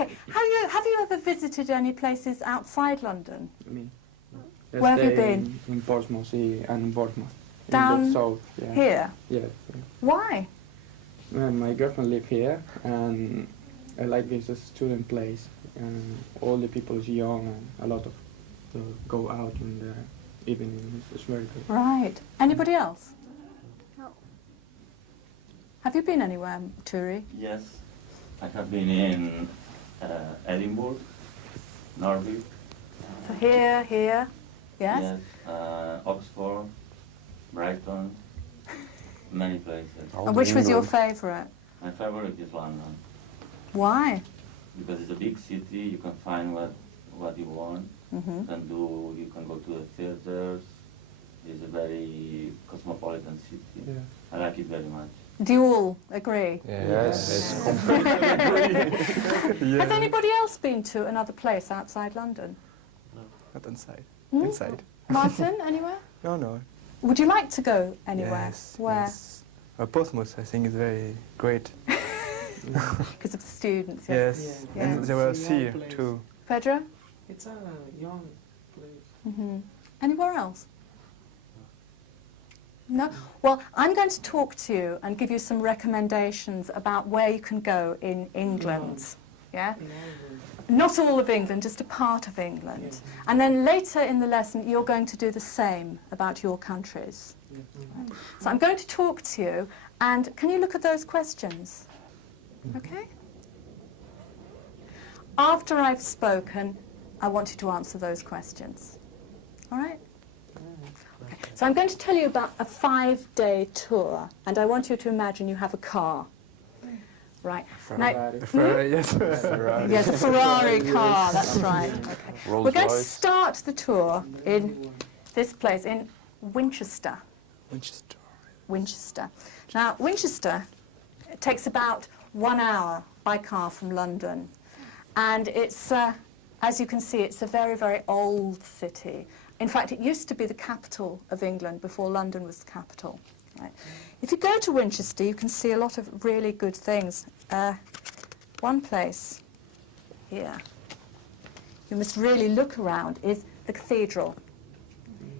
Okay. Have you ever visited any places outside London? Me. Where have you been? In Portsmouth and Bournemouth. Down in the south, yeah. Here? Yeah. Why? Well, my girlfriend lives here, and I like it's a student place. And all the people is young, and a lot of go out in the evening. It's very good. Right. Anybody else? No. Have you been anywhere, Turi? Yes, I have been in Edinburgh, Norwich. So here, yes? Oxford, Brighton, many places. And which was your favourite? My favorite is London, Why? because it's a big city, you can find what you want. Mm-hmm. You can go to the theaters. It's a very cosmopolitan city. Yeah. I like it very much. Do you all agree? Yes. Has anybody else been to another place outside London? Not inside. Hmm? Inside. Martin, anywhere? No. Would you like to go anywhere? Yes. Where? Yes. Portsmouth, I think, is very great. Because of the students, Yes. yes. And Yes. there were It's a sea young place. too. Pedro? It's a young place. Mm-hmm. Anywhere else? No? Well, I'm going to talk to you and give you some recommendations about where you can go in England. Yeah? Not all of England, just a part of England. Yeah. And then later in the lesson, you're going to do the same about your countries. Yeah. So I'm going to talk to you, and can you look at those questions? Okay? After I've spoken, I want you to answer those questions. All right? Okay. So I'm going to tell you about a 5-day tour, and I want you to imagine you have a car. Right. Now, Ferrari, yes. Ferrari. Yes, a Ferrari car, that's right. Okay. We're going to start the tour in this place, in Winchester. Winchester. Now, Winchester takes about 1 hour by car from London. And it's, as you can see, it's a very, very old city. In fact, it used to be the capital of England before London was the capital. Right. If you go to Winchester, you can see a lot of really good things. One place here you must really look around is the cathedral.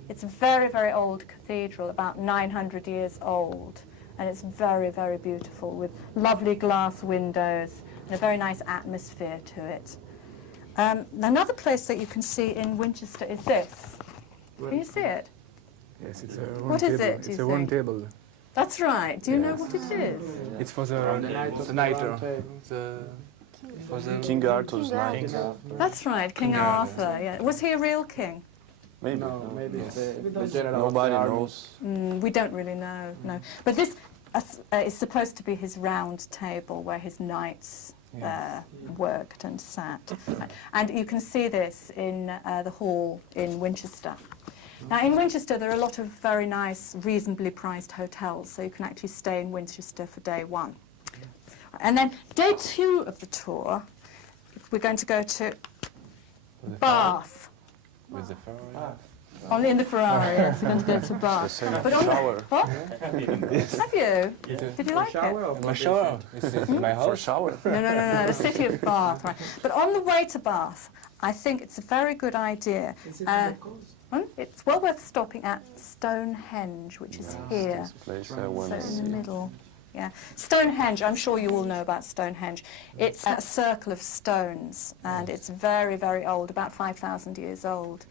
It's a very, very old cathedral, about 900 years old, and it's very, very beautiful with lovely glass windows and a very nice atmosphere to it. Another place that you can see in Winchester is this. Can you see it? Yes, it's a round What is table. it, do It's you a round think? table. That's right. Do you know what it is? It's for The the night of the night. round table. For the King Arthur's night. That's right, King King Arthur. Arthur. Yeah. Was he a real king? Maybe. No, maybe it's Yes. the general. Nobody of the army. knows. We don't really know, no. But this is supposed to be his round table where his knights worked and sat. And you can see this in the hall in Winchester. Now, in Winchester, there are a lot of very nice, reasonably priced hotels, so you can actually stay in Winchester for day 1. And then day 2 of the tour, we're going to go to Bath. with the Ferrari. Only in the Ferrari, yes, we're going to go to Bath. But on shower. the, what? Have you? Did you like it? My shower. This is my For house. shower. No, the city of Bath, right. But on the way to Bath, I think it's a very good idea. It's well worth stopping at Stonehenge, which is here. This place I So went. in the middle. Yeah. Stonehenge, I'm sure you all know about Stonehenge. It's a circle of stones, and it's very, very old, about 5,000 years old.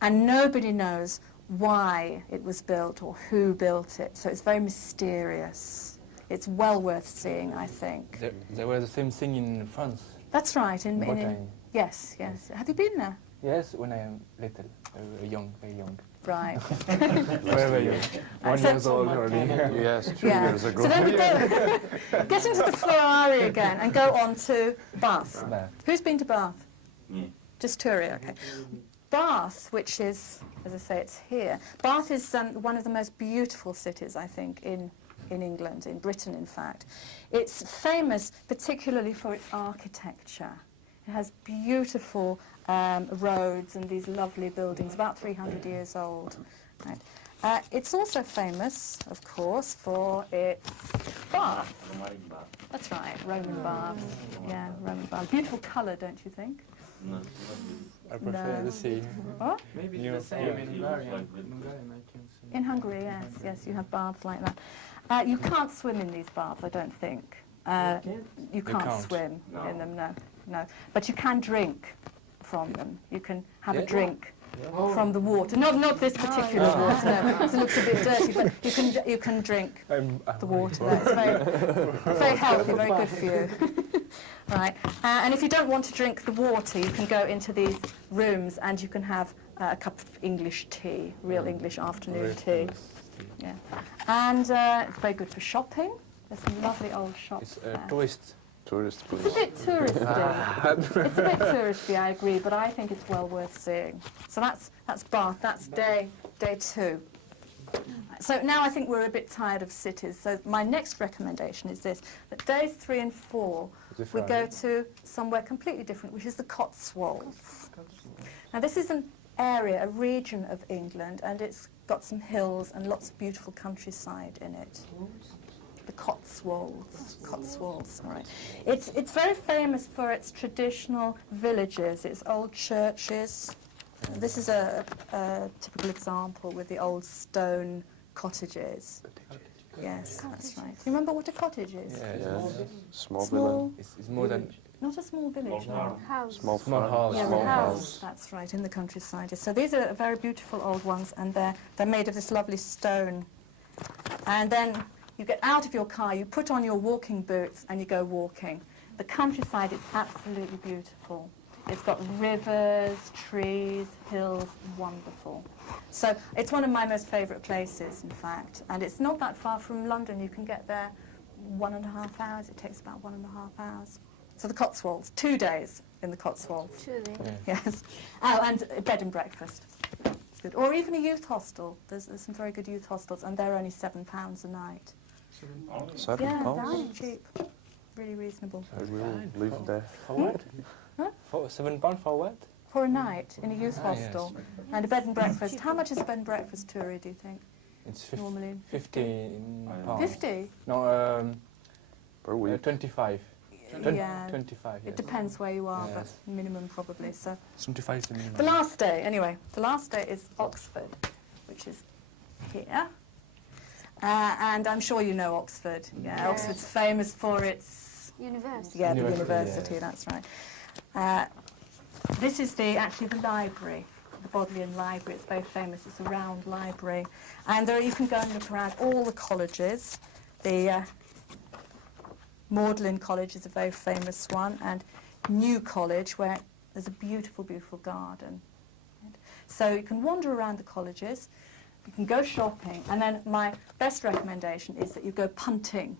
And nobody knows why it was built or who built it, so it's very mysterious. It's well worth seeing, I think. There were the same thing in France. That's right. In Bretagne. yes. Have you been there? Yes, when I am little, young, very young. Right. Very young. 1 So- year old already. Yes, 2 Yeah. years ago. So then we go, get into the Ferrari again and go on to Bath. Bath. Who's been to Bath? Me. Just Turi, okay. Bath, which is, as I say, it's here. Bath is one of the most beautiful cities, I think, in England, in Britain, in fact. It's famous particularly for its architecture. It has beautiful roads and these lovely buildings, about 300 years old. Right. It's also famous, of course, for its bath. Romantic bath. That's right, Roman baths. Yeah, Roman bath. Beautiful colour, don't you think? I prefer No. the sea. What? Maybe You- it's the same yeah. in Hungarian. In Hungarian, I can see. In Hungary, yes, yes, you have baths like that. You can't swim in these baths, I don't think. You can't can't. swim No. in them, no. But you can drink from them. You can have a Yeah. drink from the water. Not this particular Oh. water, no, 'cause it looks a bit dirty, but you can drink the water. That's very healthy, very good for you. Right, and if you don't want to drink the water, you can go into these rooms and you can have a cup of English tea, real English afternoon tea. Yeah, and it's very good for shopping. There's some lovely old shops It's there. tourist. Tourist It's a place. bit touristy. It's a bit touristy, I agree, but I think it's well worth seeing. So that's Bath. That's day 2. So now I think we're a bit tired of cities. So my next recommendation is this: that days 3 and 4 we go to somewhere completely different, which is the Cotswolds. Now this is an area, a region of England, and it's got some hills and lots of beautiful countryside in it. The Cotswolds, all right. It's very famous for its traditional villages, its old churches. This is a typical example with the old stone cottages. Yes, that's right. You remember what a cottage is? Yeah, Yeah. Small Small, village. it's more than not a small village, no. House. Small Small farm. house. Yeah, Small the house. That's right, in the countryside. So these are very beautiful old ones, and they're made of this lovely stone. And then you get out of your car, you put on your walking boots, and you go walking. The countryside is absolutely beautiful. It's got rivers, trees, hills, wonderful. So it's one of my most favourite places, in fact. And it's not that far from London. You can get there 1.5 hours. It takes about 1.5 hours. So the Cotswolds, 2 days in the Cotswolds. Truly. Yes. Oh, and a bed and breakfast. It's good. Or even a youth hostel. There's some very good youth hostels, and they're only £7 a night. £7? Very cheap. Really reasonable. I will live there. For what? Huh? For £7 for what? For a night in a youth Ah, yes. hostel. And a bed and breakfast. How much is a bed and breakfast, Turi, do you think, It's normally? 15 pounds. 50? No, Per week. 25. Yeah. 25. It depends where you are, but Yes. minimum probably. So 25 is the minimum. the last day, anyway, the last day is Oxford, which is here. And I'm sure you know Oxford. Yeah, Yes. Oxford's famous for its University. the University, university. yes. That's right. This is actually the library, the Bodleian Library. It's very famous. It's a round library, and there you can go and look around all the colleges. The Magdalen College is a very famous one, and New College, where there's a beautiful, beautiful garden. So you can wander around the colleges. You can go shopping, and then my best recommendation is that you go punting.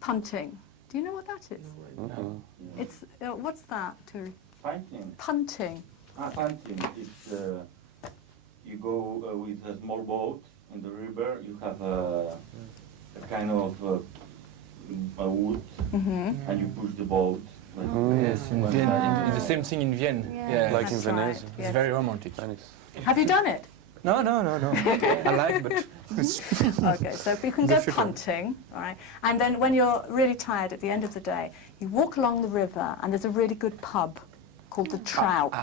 Punting. Do you know what that is? Mhm. It's what's that, Turi? Fighting. Punting. Fighting. It's you go with a small boat in the river. You have a kind of a wood, Mm-hmm. and you push the boat. Like Yes, in one Vienna. side. It's the same thing in Vienna. Yeah. Yeah. Like in That's right, Venice. It's yes. very romantic. Venice. Have you done it? No. I like, but Okay, so you can go punting, all right? And then when you're really tired at the end of the day, you walk along the river, and there's a really good pub called the Trout.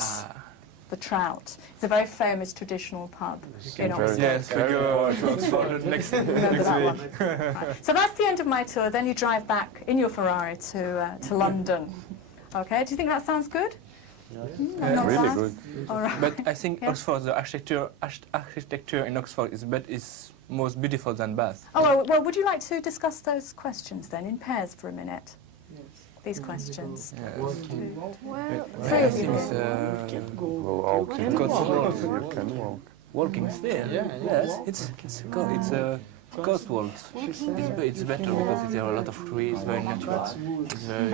The Trout. It's a very famous traditional pub in Very- Oxford. yes, we go to Oxford next Remember that one? week. Right. So that's the end of my tour. Then you drive back in your Ferrari to London. Okay, do you think that sounds good? Not Really bad? good. All right. But I think Yeah. Oxford, the architecture in Oxford is most beautiful than Bath. Oh, well, would you like to discuss those questions then in pairs for a minute? These questions. Yes. Well, I think it's Well, all What can do you walk. walk? You can walk. walking still. Yes, it's Cotswolds. It's better because there are a lot of trees, very natural. It's very A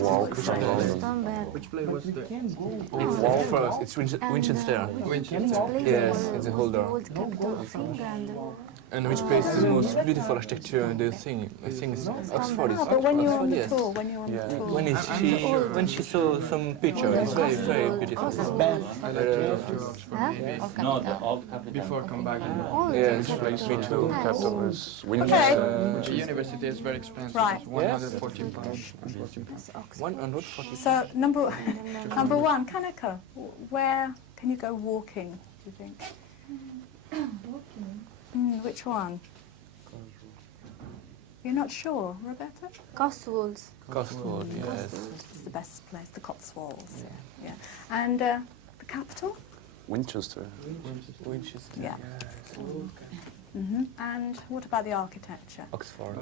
walk from London. Stamberg. Which place was the it's first. It's Winchester. Winchester. Yes, it's a holder. Old capital of England. And which place is the most beautiful architecture in the thing? I think it's Oxford. No, but when you're on the yes. tour, when you're on Yeah. the tour. When she saw some picture, it's very, very beautiful. I like to go to Oxford maybe No, the old capital. before come back. Yes, Me too. Capital is Okay. The university is very expensive. Right. It's 114 pounds. 114 pounds. 140. So number one, Kaneko, where can you go walking, do you think? Which one? You're not sure, Roberta? Cotswolds. Cotswold, yes. It's the best place, the Cotswolds. Yeah. And the capital? Winchester. Winchester. Yeah. Yes. And what about the architecture? Oxford.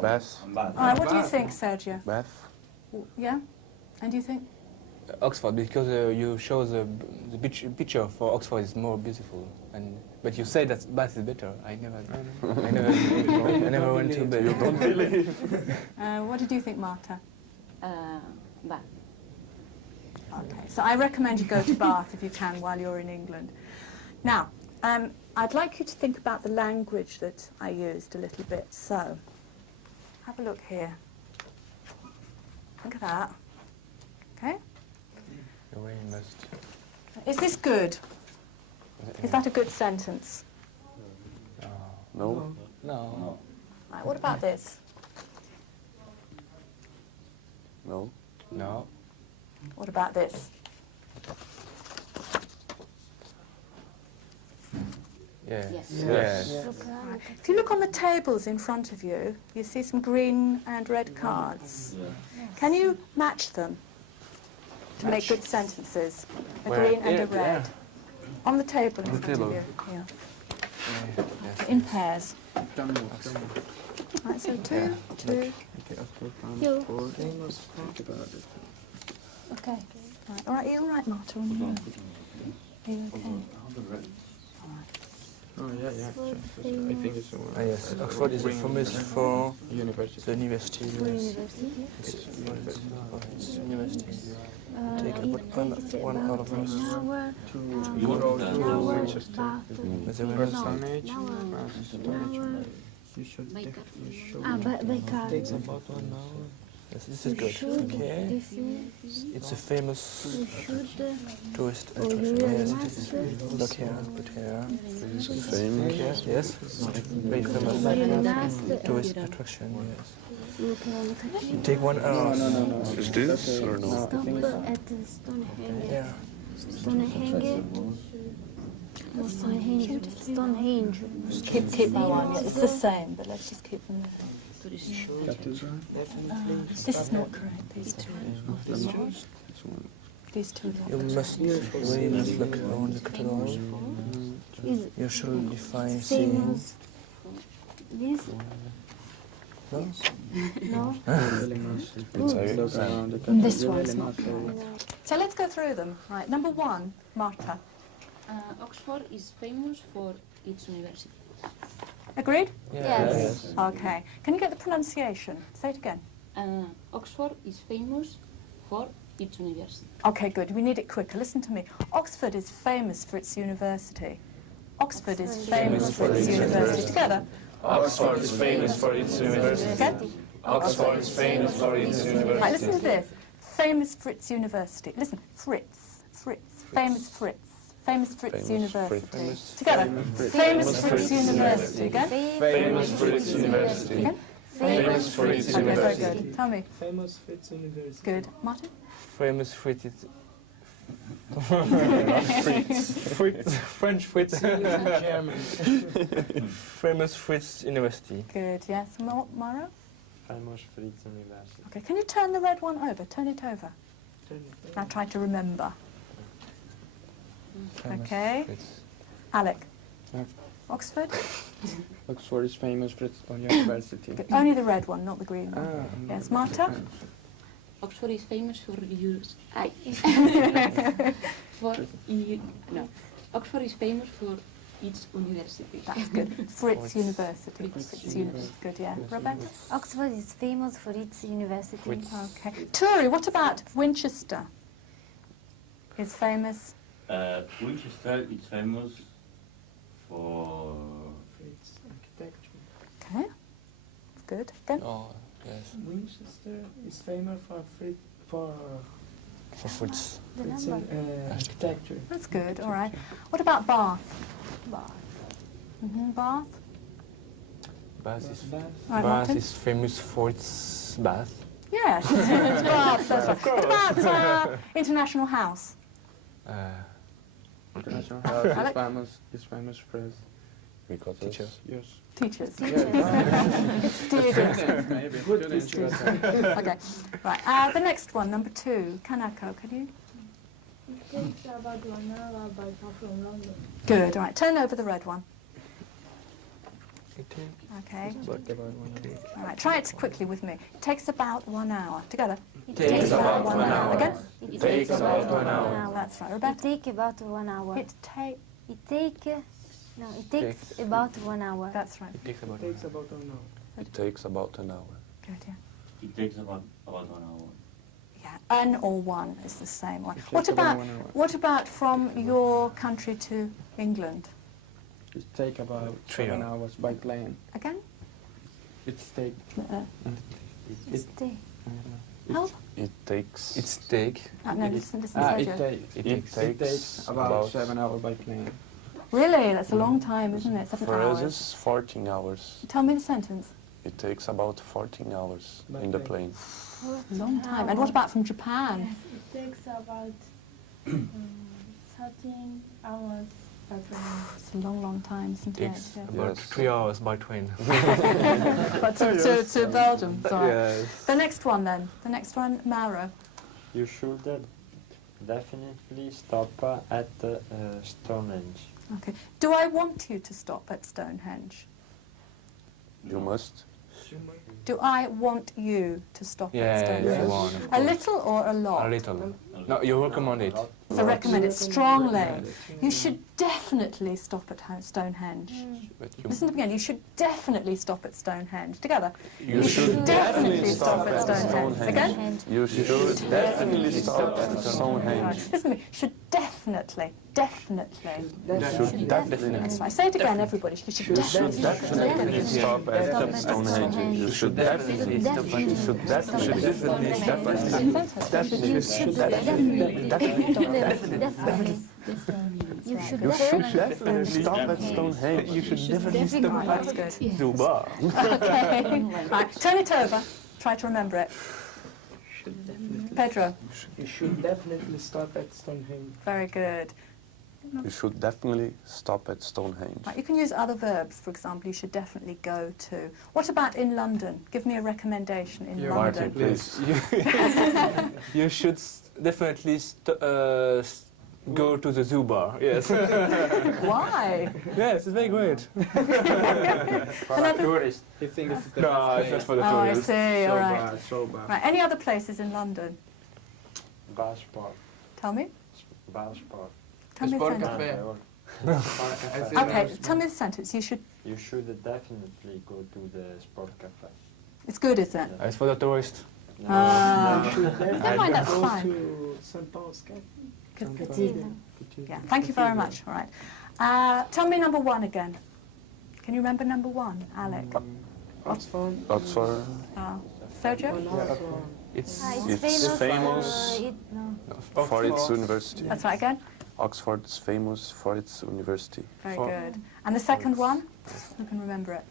Bath. Bath. All right, what do you think, Sergio? Bath. Yeah? And do you think? Oxford, because you show the picture for Oxford is more beautiful, but you say that Bath is better. I never went to Bath. What did you think, Marta? Bath. Okay, so I recommend you go to Bath if you can while you're in England. Now, I'd like you to think about the language that I used a little bit. So, have a look here. Think of that. Okay? The way you must. Is this good? Is that a good sentence? No. No. Right, what about this? No. No. What about this? Yes. Yes. If you look on the tables in front of you, you see some green and red cards. Can you match them to make good sentences? A Where? green and a Yeah, red. On the table in On the front table. of you. Yeah. Yes. In pairs. Done. Right, so two. Okay, Oxford pound. You. Think about it. Okay. Right. All right, are you all right, Marta? Are you okay? Oh yeah, yeah. Sure. I think it's Yes. Oxford is famous for university. the university. Yes. University. It's university. Take It one out of us. an hour. You go to Hour, Winchester. bath. With the First windows. Stone Age. An hour. First An Stone Age. hour. You should. You should. By car. about 1 hour. Yes, this is You good. should. Okay. This is. It's a famous You should. tourist Or you attraction. Yes, it must. is. Look here, put here. Famous. Yes. Very You famous must. tourist attraction. Yes. You can Take 1 hour. Is this or no? stop at the Stonehenge. Yeah. Stonehenge. No, Stonehenge. Stonehenge. Keep that one. Yeah, it's the same, but let's just keep them there. Cathedral. This is not correct. These two. These two. You must really must look around the cathedral. Is You should define seeing. famous. This? No? No. Really must look around the This cathedral. one's Really not must. So let's go through them. Right, number one, Marta. Oxford is famous for its university. Agreed? Yes. Okay. Can you get the pronunciation? Say it again. Oxford is famous for its university. Okay, good. We need it quicker. Listen to me. Oxford is famous for its university. Oxford is famous for its university. Together. Oxford is famous for its university. Again. Oxford is famous for its Right, university. listen to this. Famous for its university. Listen. Fritz. Famous Fritz. Famous for its university. Together. Famous for its university. Again. Famous for its university. Again. Famous for its Okay, very university. good. Tell me. Famous for its university. Good. Martin? Famous fruit. French fruit. German. Famous fruits university. Good. Yes. Mara? Famous for its university. Okay. Can you turn the red one over? Turn it over. Now try to remember. Famous Okay. fruits. Alec? Yeah. Oxford? Oxford is famous for its university. Good. Only the red one, not the green one. Ah. Yes. Marta? Oxford is famous for Oxford is famous for its university. That's good. Fritz University. Fritz University. Good, yeah. Roberta? Oxford is famous for its university. Okay. Turi, what about Winchester? Is famous? Winchester is famous for Okay, that's good. Again. Oh, yes. Winchester is famous for For fruits. The its number. architecture. That's good. All right. What about Bath? Bath. Bath. Bath is, Bath. Right, Bath Martin? is famous for its bath. Yes, it's Bath. That's right. What about International House? Uh, International House Alex? is famous for its Because Teacher. yes. Teachers. Teachers. Students. Maybe. Good Students, students. but- Okay. Right. The next one, number 2. Kanako, can you? It takes about 1 hour by car from London. Good. All right. Turn over the red one. it Okay. What about one of these? All right. Try it quickly with me. It takes about 1 hour. Together. Takes about 1 hour. Again. It takes about 1 hour. That's right. It Rebecca. takes about 1 hour. It takes. It takes about 1 hour. That's right. It takes about It takes about an hour. it takes about an hour. Good. Yeah. It takes about 1 hour. Yeah. An or one is the same one. It What takes about about 1 hour. what about from your country to England? It takes about 3 7 hours. hours by plane. Again. It's take. It's take. How? It takes It takes It takes about 7 hours by plane. Really? That's a long time, isn't it? 7 for us hours. it's 14 hours. Tell me the sentence. It takes about 14 hours By in the plane. plane. Long time. And what about from Japan? Yes, it takes about 13 hours by plane. It's a long, long time, isn't it? takes Yeah. about Yes. 3 hours by train. But to Belgium. It's all right. Yes. The next one then. The next one, Mauro. You should definitely stop at Stonehenge. Okay. Do I want you to stop at Stonehenge? You must. Do I want you to stop at Yeah, Stonehenge? you want. A little or a lot? A little. No, you recommend it. So recommend it strongly. You should definitely stop at Stonehenge. But you, Listen again, you should definitely stop at Stonehenge. Together. you should definitely stop at Stonehenge. Again? You should definitely stop at Stonehenge. Listen to me. Should definitely. You should definitely. That's right. Say it again, everybody. You should You should definitely. definitely stop at Stonehenge. You should definitely. You should definitely. Definitely. You should You should definitely definitely stop at Stonehenge. You should definitely Right, that's good. Zuba. Okay. Right, turn it over. Try to remember it. Pedro. You should definitely stop at Stonehenge. Very good. You should definitely stop at Stonehenge. Right, you can use other verbs. For example, you should definitely go to. What about in London? Give me a recommendation in Martin, London. please. you should definitely go to the zoo bar. Yes. Why? Yes, it's very great. Tourist. You think this is the No, best it's not place? for the Oh, I tourists. see. So All right. bad, so bad. Right. Any other places in London? Basport. Tell me. Basport. Tell me the Sport sentence. cafe. Okay. Tell me the sentence. You should. You should definitely go to the sport cafe. It's good, is it? It's for the tourists. No, Ah. You should Never mind. That's go fine. to St. Paul's Cathedral. Yeah. Thank you very much. All right. Tell me number 1 again. Can you remember number 1, Alec? Oxford. Oxford. Sergio? It's It's famous. For its university. That's right again. Oxford is famous for its university. Very good. And the second one? Who can remember it?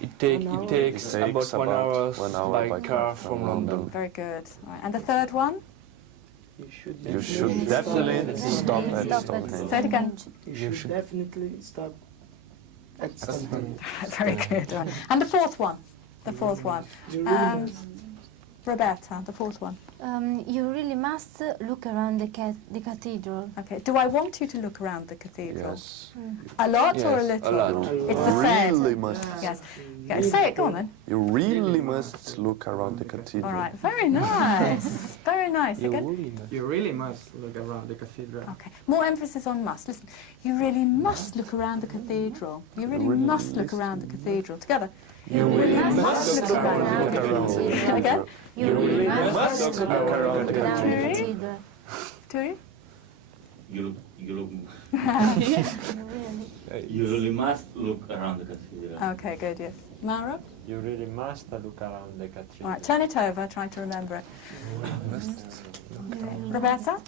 it takes It takes about 1 about hour 1 hour by car from London. Very good. All right. And the third one? You should definitely stop at Stonehenge. Say it again. You should definitely stop at Stonehenge. Very good. All right. And the fourth one? The fourth one. You really must. Roberta, the fourth one. You really must look around the cathedral. Okay. Do I want you to look around the cathedral? Yes. A lot or a Yes, little? a lot. It's the same. Really must. Yes. Yeah, say it. Go on then. You really must look around the cathedral. All right. Very nice. Very nice. Again. You really must look around the cathedral. Okay. More emphasis on must. Listen. You really must look around the cathedral. You really must look around the cathedral. Together. You really must look around the cathedral. Again. You really must must look look around around the the cathedral. cathedral. Do you? You look. Really. You really must look around the cathedral. Okay. Good. Yes. Mauro? You really must look around the All cathedral. right, turn it over, try to remember it. Roberta?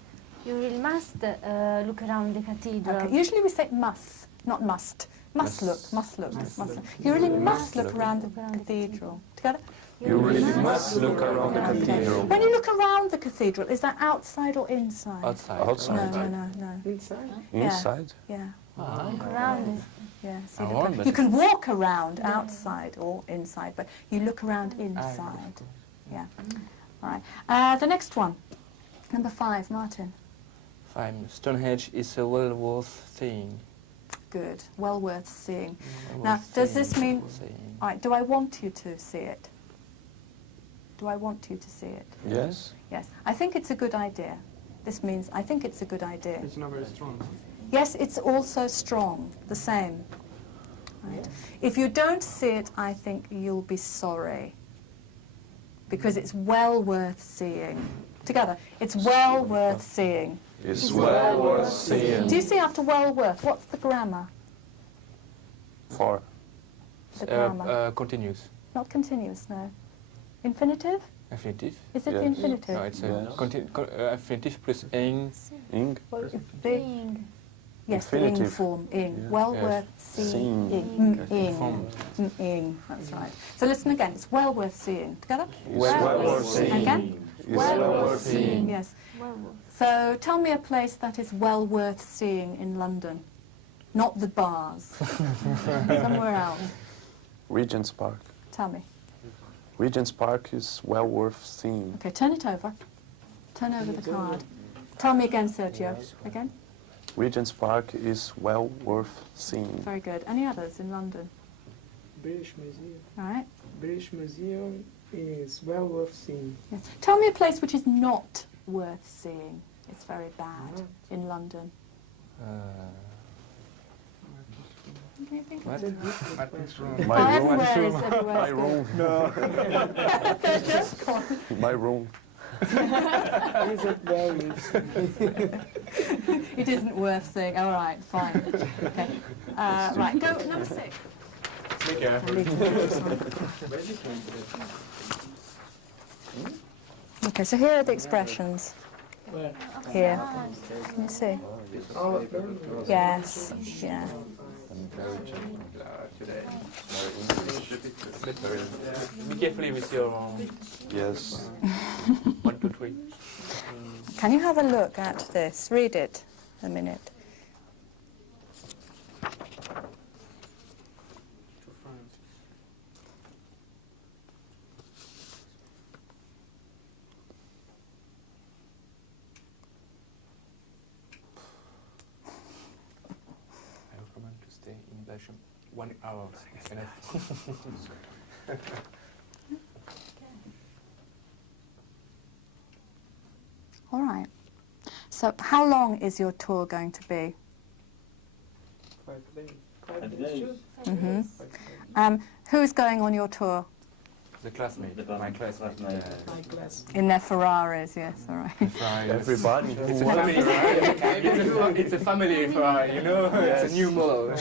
You really must look around the cathedral. Okay. Usually we say must, not must. Must look, must look, must look. You really must look around the cathedral. Together? You really must look around the cathedral. When you look around the cathedral, is that outside or inside? Outside. Outside. No. Inside? Inside? Yeah. Look around it. Yes. Around, but You can walk around outside or inside, but you look around inside. Yeah. All right. The next one, number 5, Martin. 5. Stonehenge is well worth seeing. Good. Well worth seeing. Well Now, worth does this seeing, mean? seeing. All right. Do I want you to see it? Do I want you to see it? Yes? Yes. I think it's a good idea. This means I think it's a good idea. It's not very strong. Yes, it's also strong, the same. Right? If you don't see it, I think you'll be sorry. Because it's well worth seeing. Together, it's well worth seeing. It's well worth seeing. Do you see after well worth? What's the grammar? For. The grammar. Continuous. Not continuous, no. Infinitive? Infinitive. Is it the Yes. infinitive? No, it's a Yes. infinitive plus ing. Ing. Being. Yes, the ing Infinitive. form, ing. Yeah. Well Yes. worth seeing. Seeing. Ing. Form. Ing. That's right. So listen again. It's well worth seeing. Together? It's well worth seeing. Again? It's well worth seeing. Yes. Well, So tell me a place that is well worth seeing in London. Not the bars. Somewhere else. Regent's Park. Tell me. Regent's Park is well worth seeing. Okay, turn it over. Turn over the card. Tell me again, Sergio. Again? Regent's Park is well worth seeing. Very good. Any others in London? British Museum. All right. British Museum is well worth seeing. Yes. Tell me a place which is not worth seeing. It's very bad in London. What do you think? What? My room. Everywhere is My good. room. Sergio, come on. My room. Is it very It isn't worth seeing. All right, fine. Okay. Right, go number 6. Be careful. Okay, so here are the expressions. Where? Here. Can you see? Oh, very Yes. Yeah. Today. Be careful with your Yes. 1, 2, 3. Can you have a look at this? Read it a minute. I recommend to stay in Belgium 1 hour. It's enough. All right. So how long is your tour going to be? 5 days. 5 5 days. days. Mhm. 5 days. Who's going on your tour? The classmate. My classmate. My class. In their Ferraris, yes, all right. Everybody. It's a family. It's a family Ferrari, you know. It's a new model.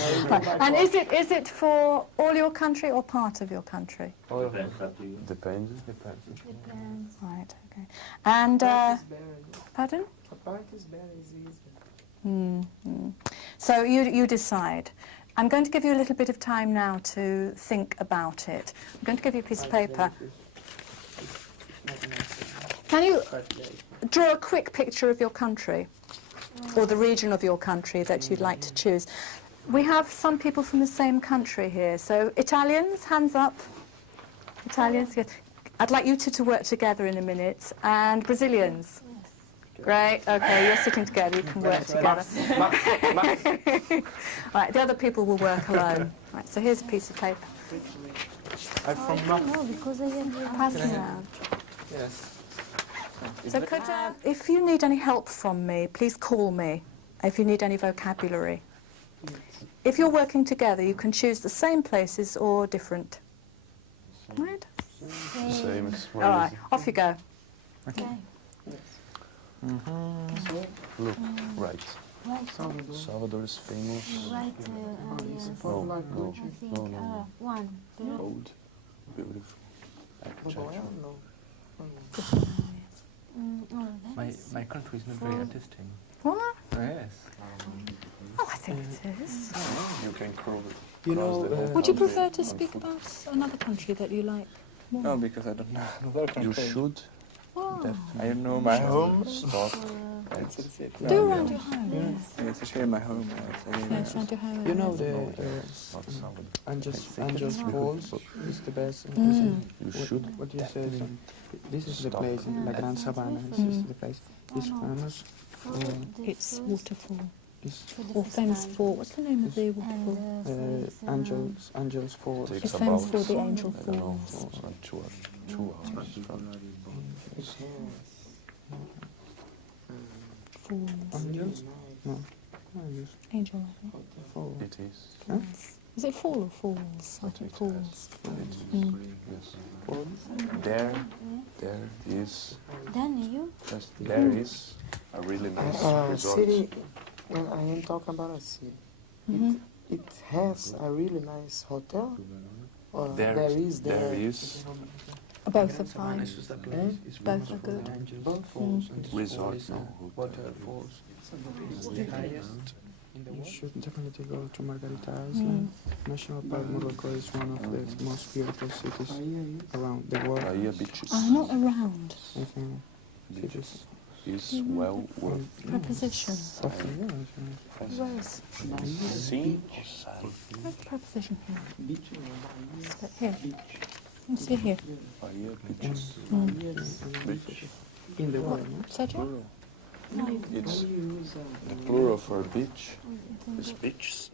And is it for all your country or part of your country? Depends up to you. Depends. depends. Right, okay. And, Part is better. pardon? A part is better is easy. Mm-hmm. So you decide. I'm going to give you a little bit of time now to think about it. I'm going to give you a piece of paper. Can you 5 days. draw a quick picture of your country or the region of your country that you'd like to choose? We have some people from the same country here. So Italians, hands up. Italians, yes. I'd like you two to work together in a minute. And Brazilians. Great, okay, you're sitting together, you can work together. Right, the other people will work alone. Right, so here's a piece of paper. I don't know because I have Pass it around. Yes. So could, if you need any help from me, please call me if you need any vocabulary. If you're working together, you can choose the same places or different. Right? Same. It's All right, off you go. Okay. Look, right. Right. Salvador is famous. Right. Yes. No, no, I think no, no. one. Old, beautiful architecture. My country is not very artistic. What? Yes. Oh, I think it is. You can cross it. You know, Would you prefer to speak about another country that you like more? No, because I don't know. You should. Oh. I know my home. Stop. Do around your home. Yes, I share my home. Yes, around your home. you know the Not Salvador. Angel's Falls is the best. You should. What do you say? This is the place in La Gran Sabana. This is the place. It's famous. It's waterfall. It's Or famous for, what's the name of the waterfall? Angel's Falls. Takes It's famous about, for the Angel I don't know, Falls. around 2 hours from Falls. Angels? No. Angels. Angel, I think. Falls. it is. Huh? Is it fall or falls? I think falls. Yes. There is, Then you? just there is a really nice resort. City, when I am talking about a city, it has a really nice hotel, or there is Both are fine. Both are good. Both falls and Resort, no, waterfalls. You should definitely go to Margarita Island. National Park Morocco is one of the most beautiful cities around the world. Bahia beaches. Not around. I think Beaches is well worth Preposition. of the world. Where's, seen or sand. where's the preposition here? Here. Let's see here. Bahia beaches. Beach. In the world, no? Sergio? It's the plural for beach is beaches.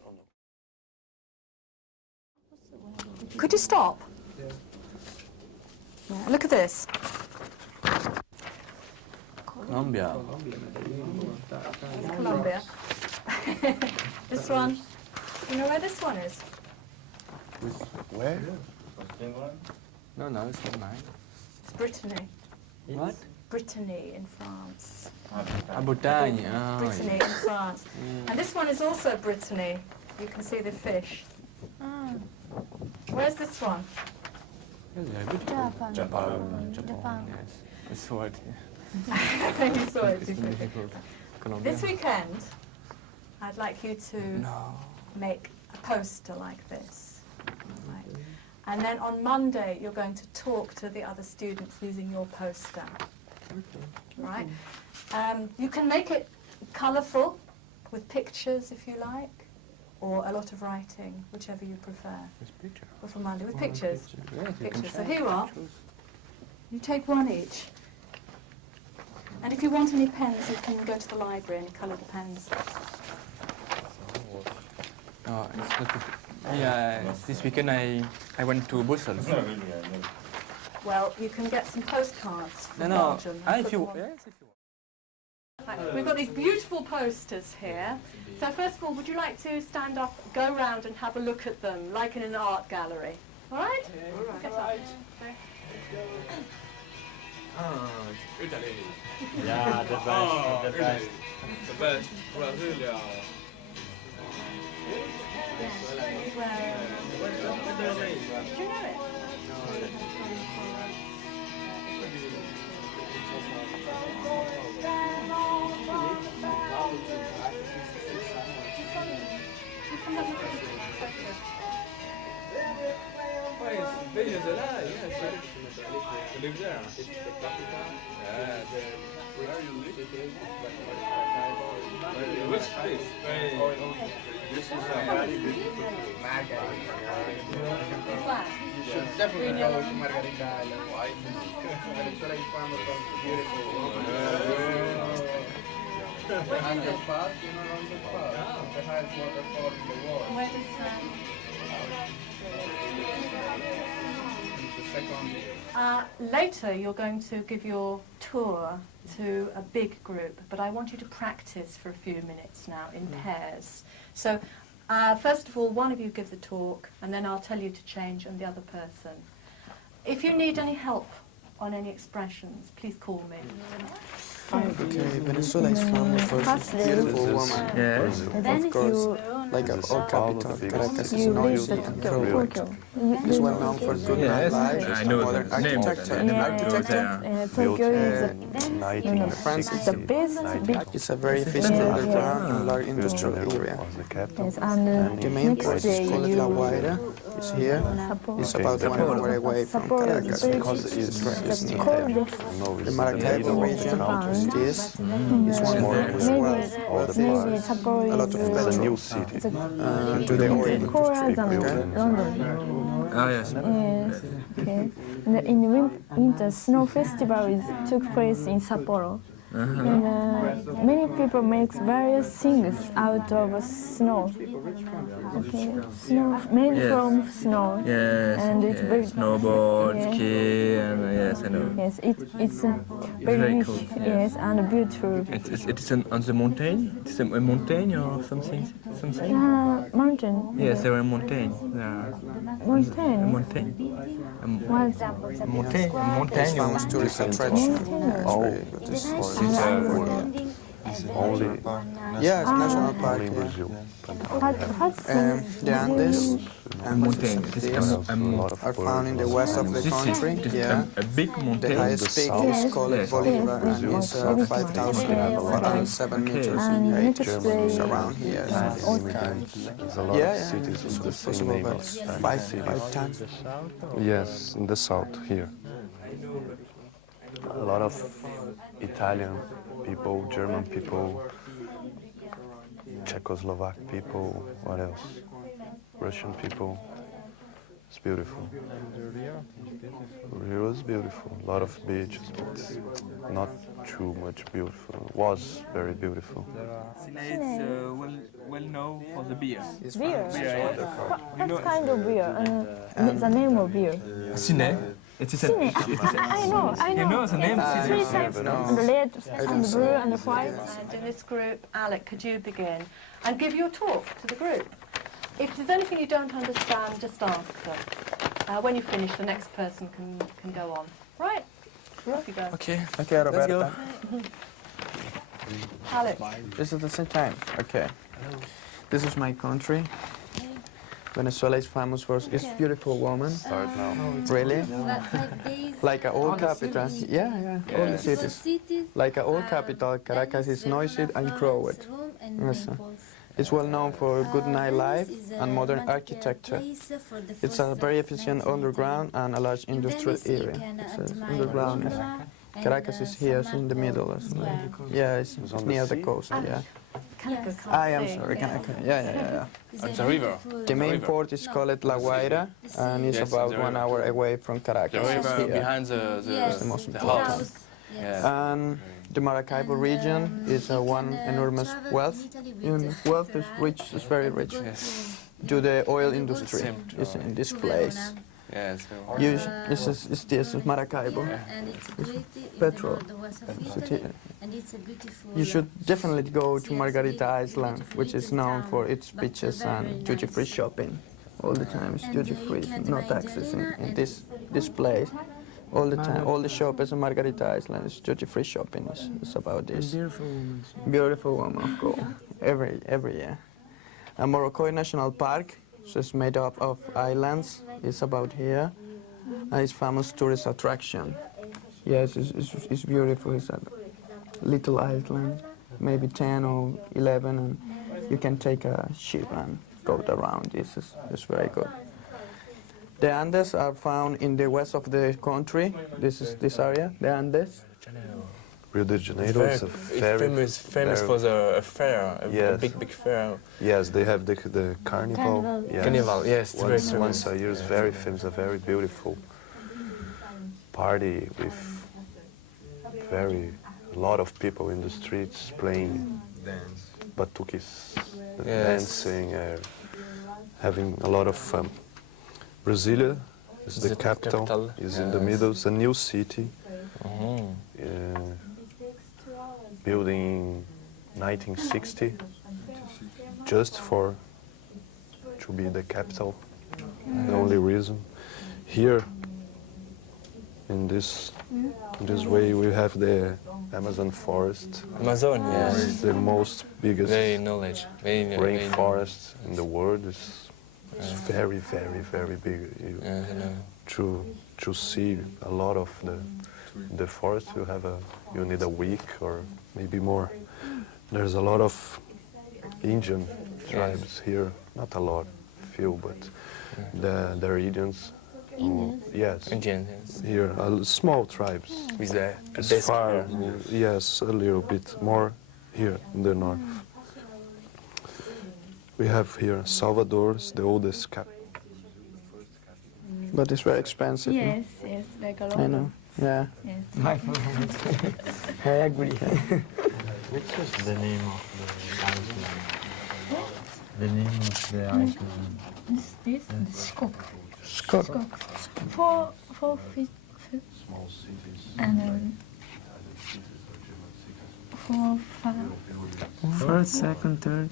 Could you stop? Yeah, look at this. Colombia. Colombia. This one. You know where this one is? Where? No, it's not mine. It's Brittany. What? Brittany in France. Bretagne. Oh, Brittany in France. And this one is also Brittany. You can see the fish. Where's this one? Japan. Japan. Yes. I saw it. You saw it. It's difficult. Colombia. This weekend, I'd like you to make a poster like this. Right. And then on Monday, you're going to talk to the other students using your poster. Right? You can make it colourful with pictures if you like, or a lot of writing, whichever you prefer. With picture. Or for Monday, with pictures. Yes, you can Pictures. So share here you are. pictures. You take one each. And if you want any pens, you can go to the library and colour the pens. No, it's not. Yeah, this weekend I went to Brussels. Well, you can get some postcards from No, Belgium. and if put you them on. yes, if you want. Right, we've got these beautiful posters here. So first of all, would you like to stand up, go round and have a look at them, like in an art gallery? All right? Get up. Okay. Italy. Yeah, the best, the best. The best. Brasilia. Do you know it? Venezuela, yes, I live there. It's the capital. Yeah, where are you living? Which place? This is a very beautiful place. You should definitely go to Margarita Island. Why? It's very beautiful. Angel Park, you know Angel Park? The highest waterfall in the world. Where does It's the second. later, you're going to give your tour to a big group, but I want you to practice for a few minutes now in pairs. So, first of all, one of you give the talk, and then I'll tell you to change and the other person. If you need any help on any expressions, please call me. Okay, Venezuela is famous for its beautiful woman. Yes. Of course, like all capital, Caracas is noisy and crowded. It's well known for good Yes, nightlife, I know modern the name. architecture. Tokyo is France the best big. is a very efficient underground and large industrial area. Yes, and The main port next is day called you La Guaira. It's here. It's about 1 hour away from Sapporo Caracas. is Because it's near. coldest. The Maracaibo region is this. It's one more as well. Maybe Sapporo A lot of is petrol. To the oil industry. cooler than Okay? London. Ah, yes. Yes, okay. In the winter, snow festival took place in Sapporo. And many people make various things out of snow. Okay, snow made Yes. from snow. Yes. And it's yes. very Snowboard, Yeah. ski, and yes, I know. yes, it's very very cool, yes and beautiful. It's on the mountain. It's a mountain or something. Mountain. Yes, there are mountains. Mountain. Mountain. What? Mountain. It's famous tourist attraction. Only Yeah, it's national park. in Yeah. Brazil. What's The Andes and Mountain. It is are found in the west of the country. Yeah. a big The mountain. highest peak is called Yes. Bolivar and it's 5,407 meters in And height. next day It's around here. There's a lot Yeah, of yeah, cities with the it's same possible, name but as five times. Yes, in the south here. A lot of Italian people, German people, Czechoslovak people, what else? Russian people. It's beautiful. Rio is beautiful. A lot of beaches, but not too much beautiful. Was very beautiful. It's well known for the beer. beer. You know, What kind of beer? The name of beer. Cine. It is a. I know. You know the name? Three types. And red and blue and white. And in this group, Alec, could you begin and give your talk to the group? If there's anything you don't understand, just ask them. When you finish, the next person can go on. Right? Off you go. Okay, Roberta. Alec. This is the same time. Okay. This is my country. Venezuela is famous for its beautiful woman. Start now. Really? 5 days. Like an old capital. Yeah, all the cities. Like an old capital, Caracas is noisy and crowded. Yes. It's well known for good nightlife and modern architecture. It's a very efficient underground and a large industrial area. It's underground. Caracas is here, it's in the middle. Yeah, it's near the coast. Yeah. I am sorry. Yeah. It's a river. The main port is called La Guaira, and it's Yes, about the 1 hour away from Caracas. The It's river here. behind the most house. Yes. And the Maracaibo region is one enormous wealth. Wealth is rich, is very rich. Yes. Due to the oil industry is in this place. Yes. It's this is Maracaibo. And it's great petrol. the west of It's Italy. a- And it's a beautiful. You should definitely go to Margarita Island, which is known for its beaches and duty-free shopping. All the time it's duty-free, no taxes in this place. All the time, all the shoppers in Margarita Island is duty-free shopping. It's about this. Beautiful woman, of course. Every year. And Morocco National Park, which is made up of islands, is about here. And it's famous tourist attraction. Yes, it's beautiful. It's a little island, maybe 10 or 11, and you can take a ship and go around. It's very good. The Andes are found in the west of the country. This is this area, the Andes. Rio de Janeiro is a very famous for the fair, a Yes. big fair. Yes, they have the carnival. Yes. Carnival, yes, it's very famous. Once a year is very famous, a very beautiful party with a lot of people in the streets playing batuques, Yes. dancing, having a lot of fun. Brasilia is the capital, is in the middle, it's a new city. Building in 1960, just to be the capital, the only reason. Here, in this way we have the Amazon forest. Amazon, It's yes. the most biggest Very knowledge. Very rainforest in the world. It's very, very, very big. To see a lot of the forest, you need a week or maybe more. There's a lot of Indian tribes here, not a lot, few, but they're Indians. Yes. Indian, yes. Here, small tribes. With the As desk far, here. yes, a little bit more here in the north. We have here Salvador, the oldest capital. But it's very expensive. no? Yes, yes, like a lot. I know. Yeah. Yes. I agree. Which is the name of the island? The name of the island. This Skok. Skok. Four feet. And four, five, First, second, third,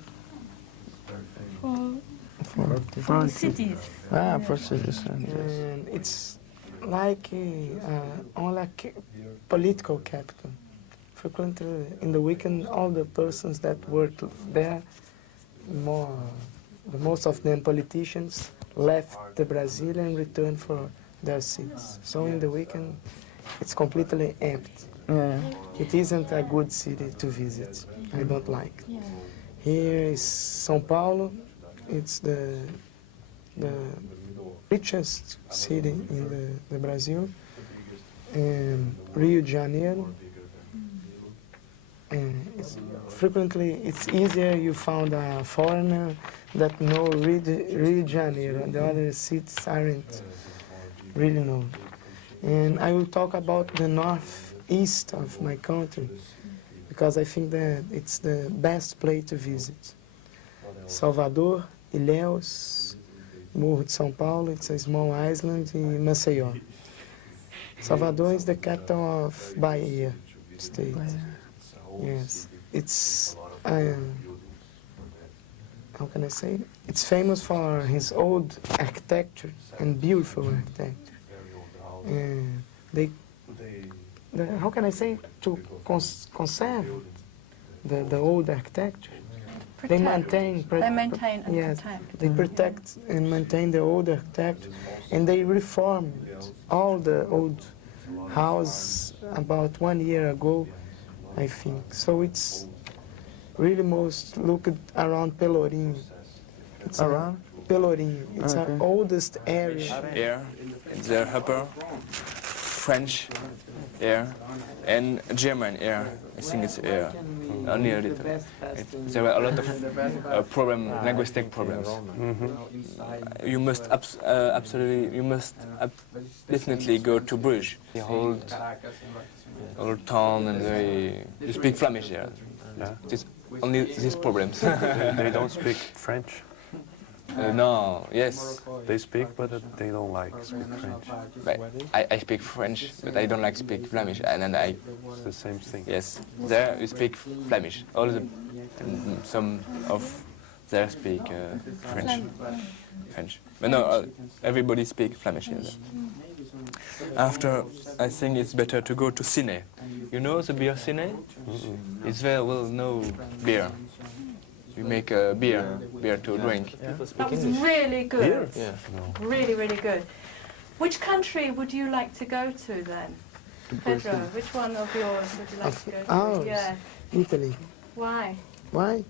four cities. Ah, first cities. And it's like only a political capital. Frequently in the weekend, all the persons that work there, most of them politicians, left the Brazil and returned for their cities. So in the weekend, it's completely empty. Yeah. It isn't a good city to visit. I don't like. Here is São Paulo. It's the richest city in the Brazil. And Rio de Janeiro. And frequently it's easier you found a foreigner that know Rio de Janeiro, and the other cities aren't really known. And I will talk about the northeast of my country, because I think that it's the best place to visit. Salvador, Ilhéus, Morro de São Paulo, it's a small island in Maceió. Salvador is the capital of Bahia state. Yes, it's, how can I say? It's famous for his old architecture and beautiful architecture. And how can I say, to conserve the old architecture? They maintain. and Yes, protect. they protect and maintain the old architecture, and they reformed all the old house about 1 year ago, I think. So it's really most look around Pelourinho. It's Around? Pelourinho. It's our oldest area. Air, it's the upper French air and German air. I think it's air. Only a little. There were a lot of linguistic problems. You must definitely go to Bruges. The old town, and you speak Flemish there. Yeah. It's only these problems. They don't speak French. No, yes. They speak, but they don't like speak French. But I speak French, but I don't like speak Flemish, and then It's the same thing. yes, there you speak Flemish. Some of there speak French. But no, everybody speak Flemish here. After, I think it's better to go to Cine. You know the beer Cine? It's very well known beer. We make beer to drink. That was really good. Yeah. Really, really good. Which country would you like to go to then? Pedro, which one of yours would you like to go to? Ours? Yeah. Italy. Why? Why?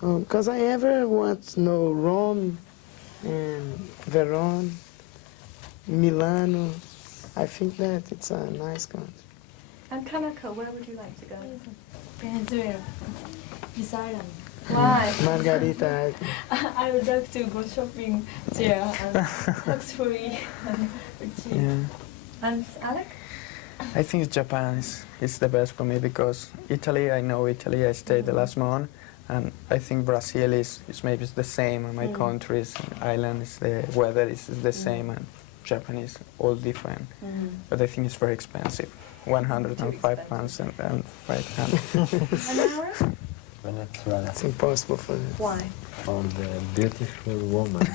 Because I ever want to know Rome and Verona, Milano. I think that it's a nice country. And Kanako, where would you like to go? Venezuela. This island. Why? Margarita. I would like to go shopping there and tax free and cheap. Yeah. And Alec? I think Japan is the best for me, because Italy, I know Italy, I stayed the last month, and I think Brazil is maybe the same, and my countries, islands, the weather is the same, and Japan is all different. But I think it's very expensive, 105 pounds and 500. And Laura? Venezuela. It's impossible for them. Why? On the beautiful woman.